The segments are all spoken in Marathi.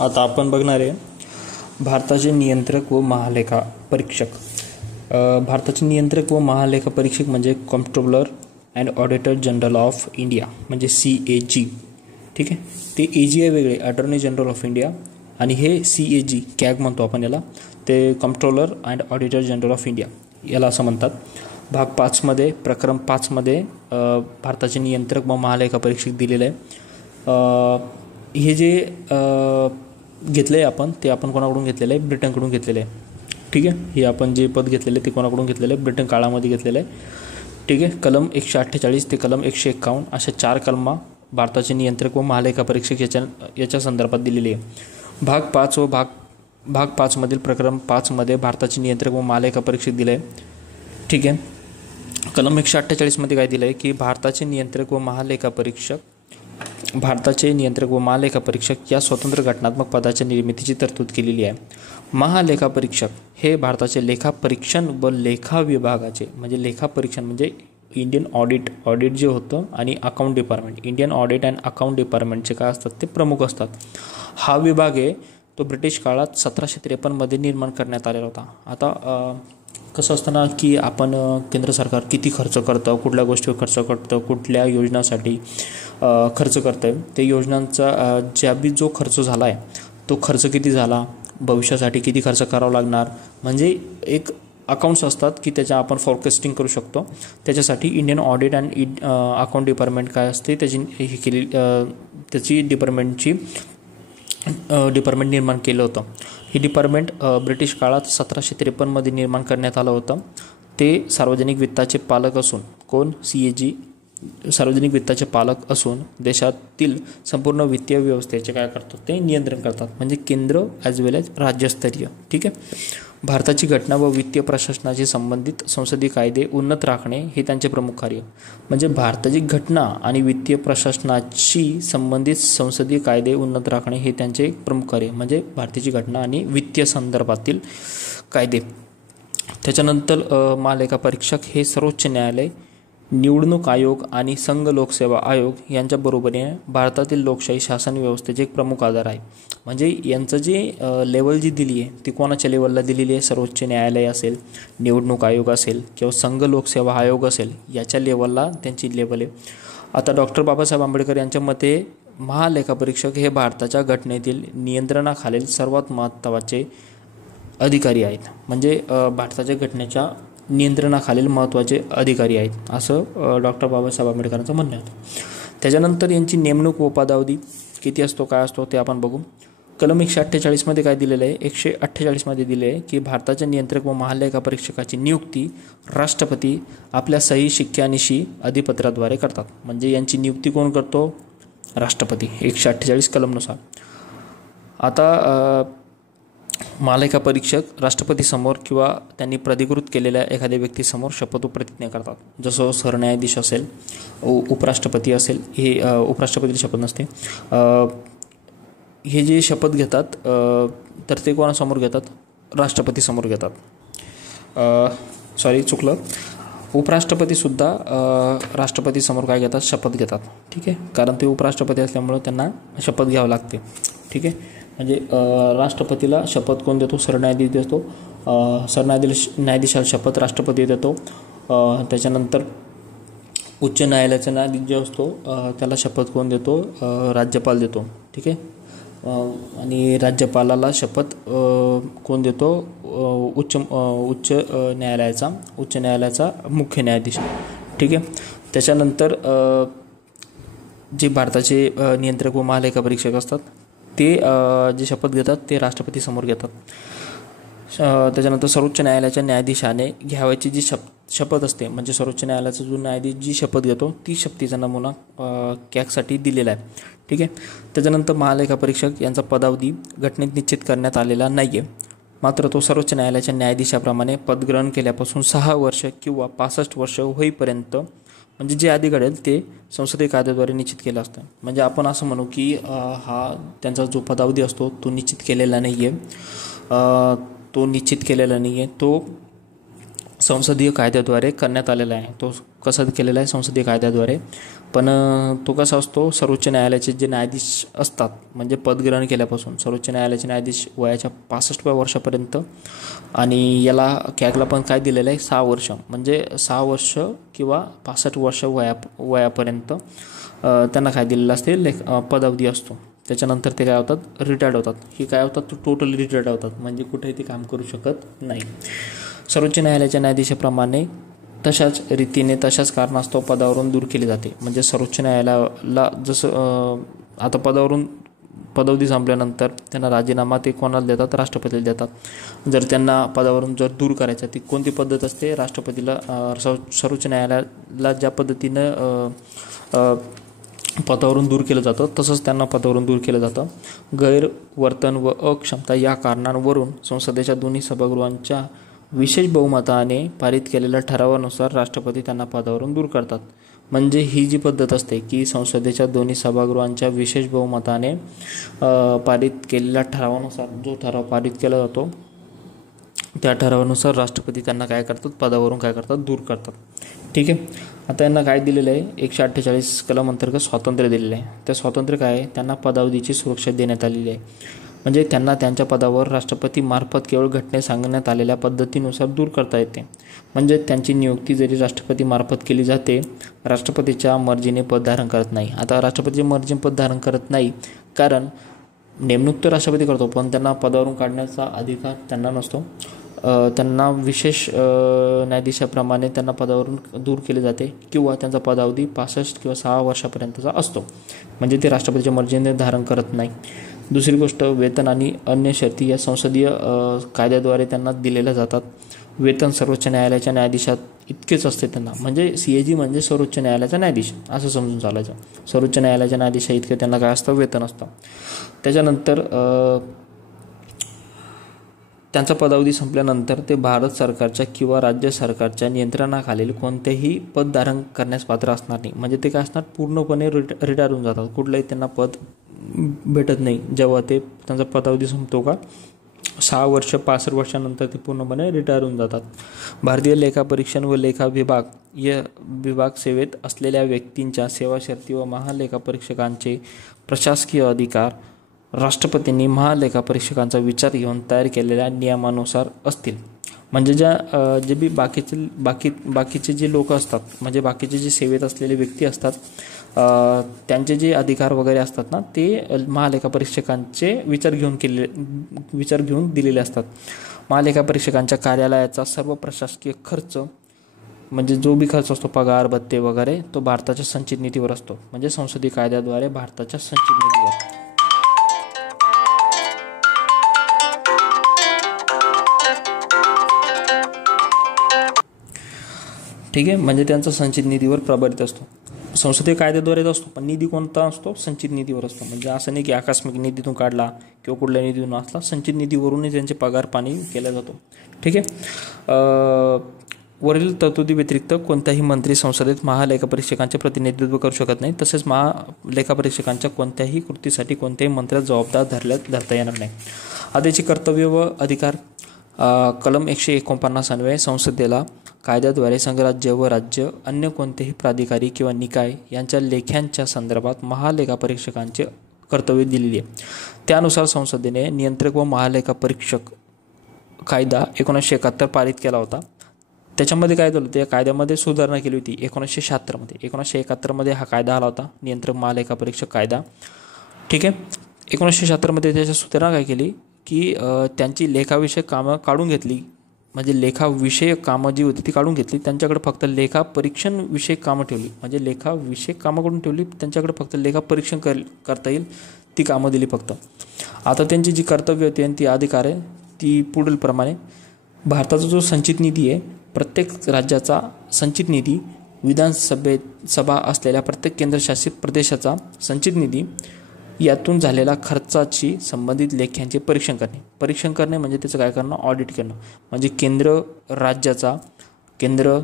आता आपण बघणार आहे भारताचे नियंत्रक व महालेखा परीक्षक. भारताचे नियंत्रक व महालेखा परीक्षक म्हणजे comptroller and auditor general of India म्हणजे CAG. ठीक आहे, ते AG आहे वेगळे, अटॉर्नी जनरल ऑफ इंडिया, आणि हे CAG कॅग म्हणतो आपण याला, ते comptroller and auditor general of India याला असं म्हणतात. भाग 5 मध्ये प्रकरण 5 मध्ये भारताचे नियंत्रक व महालेखा परीक्षक दिलेले आहे. हे जे घेतलं आहे आपण ते आपण कोणाकडून घेतलेलं आहे? ब्रिटनकडून घेतलेलं आहे. ठीक आहे, हे आपण जे पद घेतलेलं आहे ते कोणाकडून घेतलेलं आहे? ब्रिटन काळामध्ये घेतलेलं आहे. ठीक आहे, कलम 148 ते कलम 151 अशा 4 कलमा भारताचे नियंत्रक व महालेखा परीक्षक याच्या संदर्भात दिलेली आहे. भाग 5 मधील प्रकरण 5 मध्ये भारताचे नियंत्रक व महालेखा परीक्षक दिले आहे. ठीक आहे, कलम 148 मध्ये काय दिलं आहे की भारताचे नियंत्रक व महालेखा परीक्षक या स्वतंत्र घटनात्मक पदाच्या निर्मितीची तरतूद केलेली आहे. महालेखा परीक्षक हे भारताचे लेखा परीक्षण व लेखा विभागाचे म्हणजे लेखा परीक्षण म्हणजे इंडियन ऑडिट जे होतं आणि account department, Indian audit and account डिपार्टमेंटचे काय असतात ते प्रमुख असतात. हा विभाग आहे तो ब्रिटिश काळात 1753 मध्ये निर्माण करण्यात आलेला होता. आता कसं असतं ना की आपण केंद्र सरकार किती खर्च करतं, कुठल्या गोष्टीवर खर्च करतं, कुठल्या योजनासाठी खर्च करतं, ते योजनांचा जो खर्च झाला आहे तो खर्च किती झाला, भविष्यासाठी किती खर्च करावा लागणार, म्हणजे एक अकाउंट्स असतात की त्याच्या आपण फोरकास्टिंग करू शकतो. त्याच्यासाठी Indian audit and account department काय असते त्याची डिपार्टमेंट निर्माण केलं होतं. हे डिपार्टमेंट ब्रिटिश काळात 1753 मध्ये निर्माण करण्यात आलं होतं. ते सार्वजनिक वित्ताचे पालक असून CAG सार्वजनिक वित्ताचे पालक असून देशातील संपूर्ण वित्तीय व्यवस्थेचे काय करतात ते नियंत्रण करतात, म्हणजे केंद्र ॲज वेल ॲज राज्यस्तरीय. ठीक आहे, भारताची घटना व वित्तीय प्रशासनाशी संबंधित संसदीय कायदे उन्नत राखणे हे त्यांचे प्रमुख कार्य. म्हणजे भारताची घटना आणि वित्तीय प्रशासनाशी संबंधित संसदीय कायदे उन्नत राखणे हे त्यांचे प्रमुख कार्य, म्हणजे भारताची घटना आणि वित्तीय संदर्भातील कायदे. त्याच्यानंतर महालेखा परीक्षक हे सर्वोच्च न्यायालय, निवडणूक आयोग आणि संघ लोकसेवा आयोग यांच्या बरोबरीने भारतातील लोकशाही शासन व्यवस्थेचे एक प्रमुख आधार आहे. म्हणजे यांचं जे लेवल जी दिली आहे ती कोणाच्या लेवलला दिलेली आहे? सर्वोच्च न्यायालय असेल, निवडणूक आयोग असेल किंवा संघ लोकसेवा आयोग असेल, याच्या लेवलला त्यांची लेवल आहे. आता डॉक्टर बाबासाहेब आंबेडकर यांच्या मते महालेखा परीक्षक हे भारताच्या घटनेतील नियंत्रणाखालील सर्वात महत्त्वाचे अधिकारी आहेत. म्हणजे भारताच्या घटनेच्या नियंत्रणाखालील महत्त्वाचे अधिकारी आहेत असं डॉक्टर बाबासाहेब आंबेडकरांचं म्हणणं आहे. त्याच्यानंतर यांची नेमणूक व पदावधी किती असतो, काय असतो ते आपण बघू. कलम 148 मध्ये काय दिलेलं आहे? 148 मध्ये दिले आहे की भारताचे नियंत्रक व महालेखा परीक्षकाची नियुक्ती राष्ट्रपती आपल्या सही शिक्क्यानिशी अधिपत्राद्वारे करतात. म्हणजे यांची नियुक्ती कोण करतो? राष्ट्रपती, 148 कलमनुसार. आता महालेखा परीक्षक राष्ट्रपतीसमोर किंवा त्यांनी प्राधिकृत केलेल्या एखाद्या व्यक्तीसमोर शपथ व प्रतिज्ञा करतात. जसं सरन्यायाधीश असेल, उपराष्ट्रपती असेल, हे उपराष्ट्रपतीची शपथ नसते. हे जे शपथ घेतात तर ते कोणासमोर घेतात? राष्ट्रपतीसमोर घेतात. चुकलं, उपराष्ट्रपतीसुद्धा राष्ट्रपतीसमोर काय घेतात? शपथ घेतात. ठीक आहे, कारण ते उपराष्ट्रपती असल्यामुळं त्यांना शपथ घ्यावं लागते. ठीक आहे, म्हणजे राष्ट्रपतीला शपथ कोण देतो? सरन्यायाधीश देतो. न्यायाधीशाला शपथ राष्ट्रपती देतो. त्याच्यानंतर उच्च न्यायालयाचा न्यायाधीश जो असतो त्याला शपथ कोण देतो? राज्यपाल देतो. ठीक आहे, आणि राज्यपालाला शपथ कोण देतो? उच्च न्यायालयाचा मुख्य न्यायाधीश. ठीक आहे, त्याच्यानंतर जे भारताचे नियंत्रक व महालेखा परीक्षक असतात ते जे शपथ घेतात ते राष्ट्रपती समोर घेतात. त्याच्यानंतर सर्वोच्च न्यायालयाच्या न्यायाधीशाने घ्यावयाची जी शपथ असते, म्हणजे सर्वोच्च न्यायालयाचा जो न्यायाधीश जी शपथ घेतो ती शपथीचा नमुना कॅगसाठी दिलेला आहे. ठीक आहे, त्याच्यानंतर महालेखा परीक्षक यांचा पदावधी घटनेत निश्चित करण्यात आलेला नाही आहे. मात्र तो सर्वोच्च न्यायालयाच्या न्यायाधीशाप्रमाणे पदग्रहण केल्यापासून 6 वर्ष किंवा 65 वर्ष होईपर्यंत, म्हणजे जे आधी घडेल ते संसदीय कायद्याद्वारे निश्चित केलं असतं. म्हणजे आपण असं म्हणू की हा त्यांचा जो पदावधी असतो तो निश्चित केलेला नाही आहे. तो संसदीय कायद्याद्वारे करण्यात आलेला आहे. तो कसा केलेला आहे? संसदीय कायद्याद्वारे. पण तो कसा असतो? सर्वोच्च न्यायालयाचे जे न्यायाधीश असतात, म्हणजे पदग्रहण केल्यापासून सर्वोच्च न्यायालयाचे न्यायाधीश वयाच्या 65व्या वर्षापर्यंत, आणि याला कॅगला पण काय दिलेलं आहे? 6 वर्ष, म्हणजे 6 वर्ष किंवा 65 वर्ष वयापर्यंत त्यांना काय दिलेलं असते? पदावधी असतो. त्याच्यानंतर ते काय होतात? रिटायर्ड होतात. ही काय होतात? टोटली रिटायर्ड होतात, म्हणजे कुठेही ते काम करू शकत नाही. सर्वोच्च न्यायालयाच्या न्यायाधीशाप्रमाणे तशाच रीतीने तशाच कारणास्तव पदावरून दूर केले जाते. म्हणजे सर्वोच्च न्यायालयाला जसं आता पदावधी संपल्यानंतर त्यांना राजीनामा ते कोणाला देतात? राष्ट्रपतीला देतात. जर त्यांना पदावरून जर दूर करायचं, ती कोणती पद्धत असते? राष्ट्रपतीला सर्वोच्च न्यायालयाला ज्या पद्धतीनं पदावरून दूर केलं जातं तसंच त्यांना पदावरून दूर केलं जातं. गैरवर्तन व अक्षमता या कारणांवरून संसदेच्या दोन्ही सभागृहांच्या विशेष बहुमताने पारित केलेल्या ठरावानुसार राष्ट्रपती त्यांना पदावरून दूर करतात. म्हणजे ही जी पद्धत असते की संसदेच्या दोन्ही सभागृहांच्या विशेष बहुमताने पारित केलेल्या ठरावानुसार जो ठराव पारित केला जातो त्या ठरावानुसार राष्ट्रपती त्यांना काय करतात? पदावरून काय करतात? दूर करतात. ठीक आहे. आता यांना काय दिलेलं आहे? 148 कलम अंतर्गत स्वातंत्र्य दिलेलं आहे. त्या स्वातंत्र्य काय आहे? त्यांना पदावधीची सुरक्षा देण्यात आलेली आहे. म्हणजे त्यांना त्यांच्या पदावर राष्ट्रपती मार्फत केवळ घटनेत सांगण्यात आलेल्या पद्धतीनुसार दूर करता येते. म्हणजे त्यांची नियुक्ती जरी राष्ट्रपती मार्फत केली जाते, राष्ट्रपतीच्या मर्जीने पद धारण करत नाही. आता राष्ट्रपतीच्या मर्जीने पद धारण करत नाही कारण नेमणूक तर राष्ट्रपती करतो, पण त्यांना पदावरून काढण्याचा अधिकार त्यांना नसतो. त्यांना विशेष न्यायाधीशाप्रमाणे त्यांना पदावरून दूर केले जाते किंवा त्यांचा पदावधी 65 किंवा 6 वर्षापर्यंतचा असतो. म्हणजे ते राष्ट्रपतीच्या मर्जीने धारण करत नाही. दुसरी गोष्ट, वेतन आणि अन्य शर्ती या संसदीय कायद्याद्वारे त्यांना दिलेल्या जातात. वेतन सर्वोच्च न्यायालयाच्या न्यायाधीशात इतकेच असते त्यांना. म्हणजे CAG म्हणजे सर्वोच्च न्यायालयाचा न्यायाधीश असं समजून चालायचं. सर्वोच्च न्यायालयाच्या न्यायाधीशा इतके त्यांना काय असतं? वेतन असतं. त्याच्यानंतर त्यांचा पदावधी संपल्यानंतर ते भारत सरकारच्या किंवा राज्य सरकारच्या नियंत्रणाखालील कोणतेही पद धारण करण्यास पात्र असणार नाही. म्हणजे ते काय असणार? पूर्णपणे रिटायर होऊन जातात. कुठलंही त्यांना पद भेटत नाही जेव्हा ते त्यांचा पदावधी संपतो का 6 वर्ष 65 वर्षानंतर ते पूर्णपणे रिटायर होऊन जातात. भारतीय लेखापरीक्षण व लेखा विभाग सेवेत असलेल्या व्यक्तींच्या सेवा शर्ती व महालेखापरीक्षकांचे प्रशासकीय अधिकार राष्ट्रपतींनी महालेखापरीक्षकांचा विचार घेऊन तयार केलेल्या नियमानुसार असतील. म्हणजे जे बाकीचे जे लोक असतात, म्हणजे बाकीचे जे सेवेत असलेले व्यक्ती असतात, त्यांचे जे अधिकार वगैरे असतात ना, ते महालेखापरीक्षकांचे विचार घेऊन दिलेले असतात. महालेखापरीक्षकांच्या कार्यालयाचा सर्व प्रशासकीय खर्च, म्हणजे जो बी खर्च असतो, पगार भत्ते वगैरे, तो भारताच्या संचित निधीवर असतो. म्हणजे संसदीय कायद्याद्वारे भारताच्या संचित निधीवर. ठीक आहे. म्हणजे त्यांचा संचित निधीवर प्रभारित असतो. संसदीय कायद्याद्वारेच असतो, पण निधी कोणता असतो? संचित निधीवर असतो. म्हणजे असं नाही की आकस्मिक निधीतून काढला किंवा कुठल्या निधीतून असला, संचित निधीवरूनही त्यांचे पगार पाणी केला जातो. ठीक आहे. वरील तरतुदी व्यतिरिक्त कोणताही मंत्री संसदेत महालेखापरीक्षकांचे प्रतिनिधित्व करू शकत नाही. तसेच महालेखापरीक्षकांच्या कोणत्याही कृतीसाठी कोणत्याही मंत्र्यास जबाबदार धरता येणार नाही. आधीचे कर्तव्य व अधिकार कलम 149 अन्वये संसदेला कायद्याद्वारे संघराज्य व राज्य अन्य कोणतेही प्राधिकारी किंवा निकाय यांच्या लेख्यांच्या संदर्भात महालेखापरीक्षकांचे कर्तव्य दिलेली आहे. त्यानुसार संसदेने नियंत्रक व महालेखापरीक्षक कायदा 1971 पारित केला होता. त्याच्यामध्ये काय झालं? त्या कायद्यामध्ये सुधारणा केली होती 1976मध्ये. 1971मध्ये हा कायदा आला होता, नियंत्रक महालेखापरीक्षक कायदा. ठीक आहे. 1976मध्ये त्याच्या सुधारणा काय केली की त्यांची लेखाविषयक कामं काढून घेतली. म्हणजे लेखाविषयक कामं जी होती ती काढून घेतली. त्यांच्याकडे फक्त लेखापरीक्षण विषयक कामं ठेवली. म्हणजे लेखाविषयक कामं करून ठेवली, त्यांच्याकडे फक्त लेखापरीक्षण करता येईल ती कामं दिली फक्त. आता त्यांची जी कर्तव्य होती आणि ती अधिकार आहे ती पुढील प्रमाणे: भारताचा जो संचित निधी आहे, प्रत्येक राज्याचा संचित निधी, विधानसभा असलेल्या प्रत्येक केंद्रशासित प्रदेशाचा संचित निधी, यातून झालेल्या खर्चाची संबंधित लेख्यांचे परीक्षण करणे म्हणजे त्याचं काय करणं? ऑडिट करणं. म्हणजे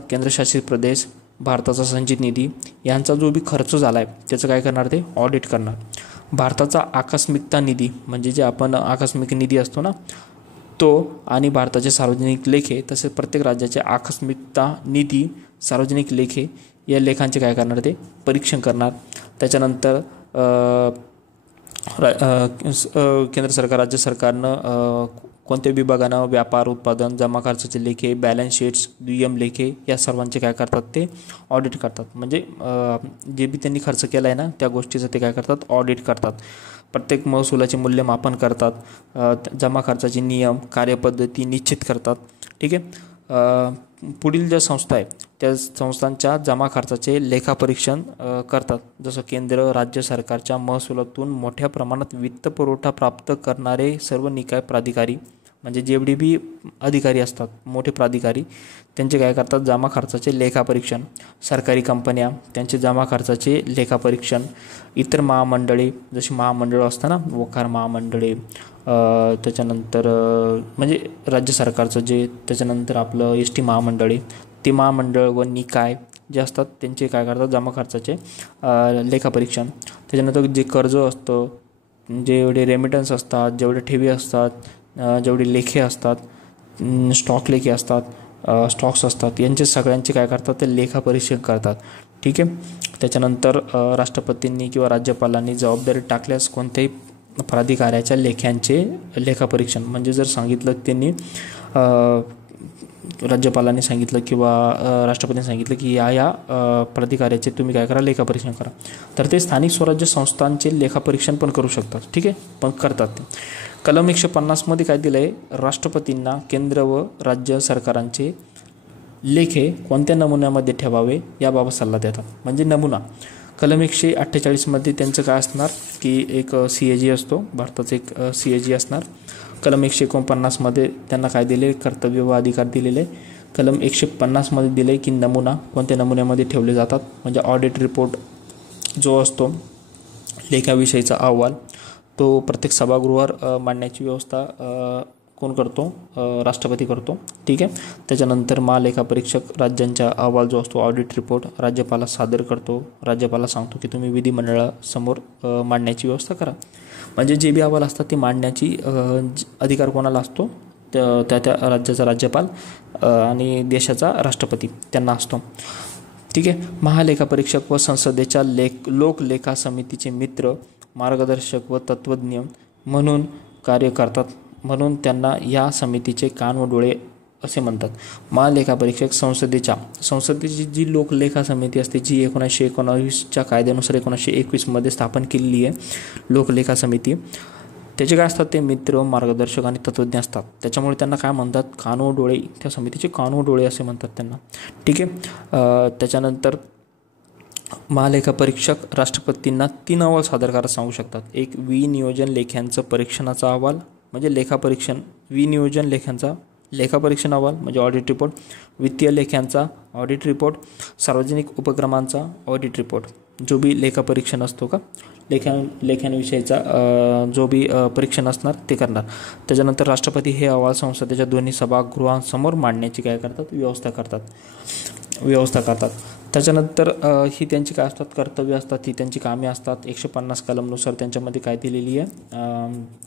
केंद्रशासित प्रदेश, भारताचा संचित निधी यांचा जो बी खर्च झाला आहे त्याचं काय करणार? ते ऑडिट करणार. भारताचा आकस्मिकता निधी, म्हणजे जे आपण आकस्मिक निधी असतो ना, तो आणि भारताचे सार्वजनिक लेखे तसेच प्रत्येक राज्याचे आकस्मिकता निधी सार्वजनिक लेखे या लेखांचे काय करणार ते परीक्षण करणार. त्याच्यानंतर केंद्र सरकार राज्य सरकारनं कोणत्या विभागानं व्यापार उत्पादन जमा खर्चाचे लेखे बॅलन्स शीट्स दुय्यम लेखे या सर्वांचे काय करतात ते ऑडिट करतात. म्हणजे जे बी त्यांनी खर्च केला आहे ना त्या गोष्टीचं ते काय करतात ऑडिट करतात. प्रत्येक महसुलाचे मूल्यमापन करतात. जमा खर्चाचे नियम कार्यपद्धती निश्चित करतात. ठीक आहे. पुढील ज्या संस्था आहे त्या संस्थांच्या जमा खर्चाचे लेखापरीक्षण करतात. जसं केंद्र राज्य सरकारच्या महसुलातून मोठ्या प्रमाणात वित्तपुरवठा प्राप्त करणारे सर्व निकाय प्राधिकारी म्हणजे जेवढे बी अधिकारी असतात मोठे प्राधिकारी त्यांचे काय करतात जमा खर्चाचे लेखापरीक्षण. सरकारी कंपन्या त्यांचे जमा खर्चाचे लेखापरीक्षण. इतर महामंडळे जशी महामंडळं असतात ना वखार महामंडळे त्याच्यानंतर म्हणजे राज्य सरकारचं जे त्याच्यानंतर आपलं एस टी महामंडळे ते महामंडळ व निकाय जे असतात त्यांचे काय करतात जमा खर्चाचे लेखापरीक्षण. त्याच्यानंतर जे कर्ज असतं जेवढे रेमिटन्स असतात जेवढे ठेवी असतात जेवढे लेखे असतात स्टॉक लेखे असतात स्टॉक्स असतात यांचे सगळ्यांचे काय करतात ते लेखापरीक्षण करतात. ठीक आहे. त्याच्यानंतर राष्ट्रपतींनी किंवा राज्यपालांनी जबाबदारी टाकल्यास कोणत्याही प्राधिकाऱ्याच्या लेख्यांचे लेखापरीक्षण म्हणजे जर सांगितलं त्यांनी राज्यपालांनी सांगितलं किंवा राष्ट्रपतींनी सांगितलं की या प्राधिकाऱ्याचे तुम्ही काय करा लेखापरीक्षण करा तर ते स्थानिक स्वराज्य संस्थांचे लेखापरीक्षण पण करू शकतात. ठीक आहे. पण करतात ते. कलम 150 मध्ये काय दिलं आहे राष्ट्रपतींना केंद्र व राज्य सरकारांचे लेखे कोणत्या नमुन्यामध्ये ठेवावे याबाबत सल्ला देतात. म्हणजे नमुना कलम 148 मध्ये त्यांचं काय असणार की एक CAG असतो भारताचा एक CAG असणार. कलम 149 मध्ये त्यांना काय दिले कर्तव्य व अधिकार दिलेले. कलम 150 मध्ये दिले की नमुना कोणत्या नमुन्यामध्ये ठेवले जातात म्हणजे ऑडिट रिपोर्ट जो असतो लेखाविषयीचा अहवाल तो प्रत्येक सभागृहावर मांडण्याची व्यवस्था कोण करतो राष्ट्रपती करतो. ठीक आहे. त्याच्यानंतर महालेखापरीक्षक राज्यांचा अहवाल जो असतो ऑडिट रिपोर्ट राज्यपाला सादर करतो. राज्यपाला सांगतो की तुम्ही विधिमंडळासमोर मांडण्याची व्यवस्था करा. म्हणजे जे बी अहवाल असतात ते मांडण्याची अधिकार कोणाला असतो त्या त्या राज्याचा राज्यपाल आणि देशाचा राष्ट्रपती त्यांना असतो. ठीक आहे. महालेखापरीक्षक व संसदेच्या लोकलेखा समितीचे मित्र मार्गदर्शक व तत्त्वज्ञ म्हणून कार्य करतात म्हणून त्यांना या समितीचे कान व डोळे असे म्हणतात. महालेखापरीक्षक संसदेची जी लोकलेखा समिती असते जी 1919च्या कायद्यानुसार 1921 मध्ये स्थापन केलेली आहे लोकलेखा समिती त्याचे काय असतात ते मित्र मार्गदर्शक आणि तत्त्वज्ञ असतात. त्याच्यामुळे त्यांना काय म्हणतात कान व डोळे त्या समितीचे कान व डोळे असे म्हणतात त्यांना. ठीक आहे. त्याच्यानंतर महालेखापरीक्षक राष्ट्रपतींना 3 अहवाल सादर करायला सांगू शकतात. एक विनियोजन लेख्यांचं परीक्षणाचा अहवाल म्हणजे लेखापरीक्षण विनियोजन लेख्यांचा लेखापरीक्षण अहवाल म्हणजे ऑडिट रिपोर्ट. वित्तीय लेख्यांचा ऑडिट रिपोर्ट. सार्वजनिक उपक्रमांचा ऑडिट रिपोर्ट जो बी लेखापरीक्षण असतो का लेख्यांविषयीचा जो बी परीक्षण असणार ते करणार. त्याच्यानंतर राष्ट्रपती हे अहवाल संसदेच्या दोन्ही सभागृहांसमोर मांडण्याची काय करतात व्यवस्था करतात. त्याच्यानंतर ही त्यांची काय असतात कर्तव्य असतात ही त्यांची कामे असतात. 150 कलमनुसार त्यांच्यामध्ये काय दिलेली आहे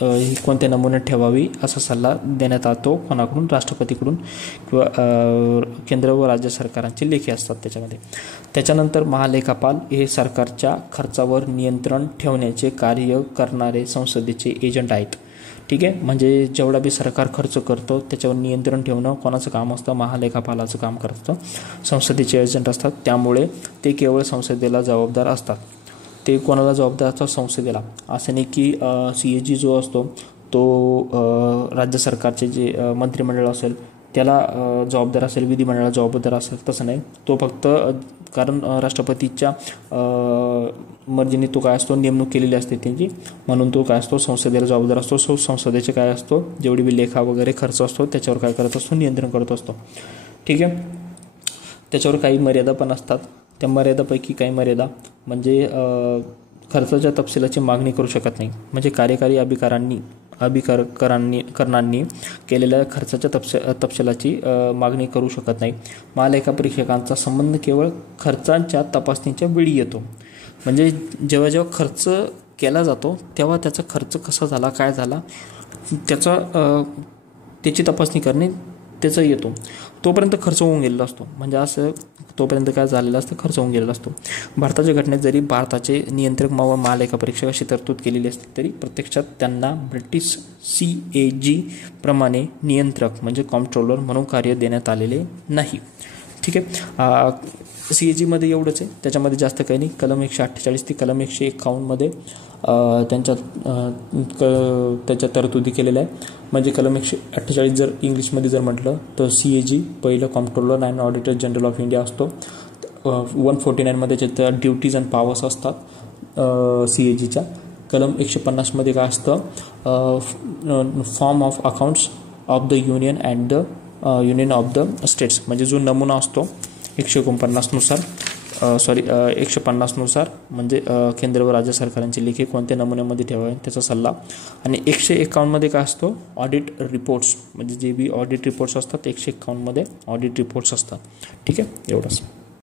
ही कोणत्या नमुन्यात ठेवावी असा सल्ला देण्यात येतो कोणाकडून राष्ट्रपतीकडून किंवा केंद्र व राज्य सरकारांचे लेखे असतात त्याच्यामध्ये. त्याच्यानंतर महालेखापाल हे सरकारच्या खर्चावर नियंत्रण ठेवण्याचे कार्य करणारे संसदेचे एजंट आहेत. ठीक आहे. म्हणजे जेवढा बी सरकार खर्च करतो त्याच्यावर नियंत्रण ठेवणं कोणाचं काम असतं महालेखापालाचं काम करतं. संसदेचे एजंट असतात त्यामुळे ते केवळ संसदेला जबाबदार असतात. ते कोणाला जबाबदार असतात संसदेला. असं नाही की CAG जो असतो तो राज्य सरकारचे जे मंत्रिमंडळ असेल त्याला जबाबदार असेल विधिमंडळाला जबाबदार असेल तसं नाही. तो फक्त कारण राष्ट्रपतीच्या मर्जीने तो काय असतो नेमणूक केलेली असते त्यांची म्हणून तो काय असतो संसदेला जबाबदार असतो. संसदेचे काय असतो जेवढी बी लेखा वगैरे खर्च असतो त्याच्यावर काय करत असतो नियंत्रण करत असतो. ठीक आहे. त्याच्यावर काही मर्यादा पण असतात. त्या मर्यादापैकी काही मर्यादा म्हणजे खर्चाच्या तपशिलाची मागणी करू शकत नाही. म्हणजे कार्यकारी अभिकरणांनी केलेल्या खर्चाच्या तपशिलाची मागणी करू शकत नाही. महालेखापरीक्षकांचा संबंध केवळ खर्चांच्या तपासणीच्या वेळी येतो. म्हणजे जेव्हा जेव्हा खर्च केला जातो तेव्हा त्याचा खर्च कसा झाला काय झाला त्याचा त्याची तपासणी करणे त्याचा येतो. तोपर्यंत खर्च होऊन गेलेला असतो. म्हणजे असं तोपर्यंत काय झालेलं असतं, खर्च होऊन गेलेला असतो. भारताच्या घटनेत जरी भारताचे नियंत्रक व महालेखा परीक्षक अशी तरतूद केलेली असते, तरी प्रत्यक्षात त्यांना ब्रिटिश CAG प्रमाणे नियंत्रक म्हणजे कॉम्प्ट्रोलर म्हणून कार्य देण्यात आलेले नाही. ठीक आहे. CAG एवढंच आहे, त्याच्यामध्ये जास्त काही नाही. कलम 148 ते कलम 151 त्याच्या तरतुदी केलेल्या आहे. म्हणजे कलम 148 जर इंग्लिशमध्ये जर म्हटलं तर CAG पहिलं comptroller and auditor general of India असतो. 149 त्याच्या ड्युटीज अँड पॉवर्स असतात CAGच्या. कलम 150 काय असतं, form of accounts of the union and the union of the states, म्हणजे जो नमुना असतो 150 नुसार म्हणजे केंद्र व राज्य सरकारांचे लेखे कोणत्या नमुन्यामध्ये ठेवावे त्याचा सल्ला. आणि 151 काय असतो, ऑडिट रिपोर्ट्स, म्हणजे जे बी ऑडिट रिपोर्ट्स असतात 151 ऑडिट रिपोर्ट्स असतात. ठीक आहे, एवढंच.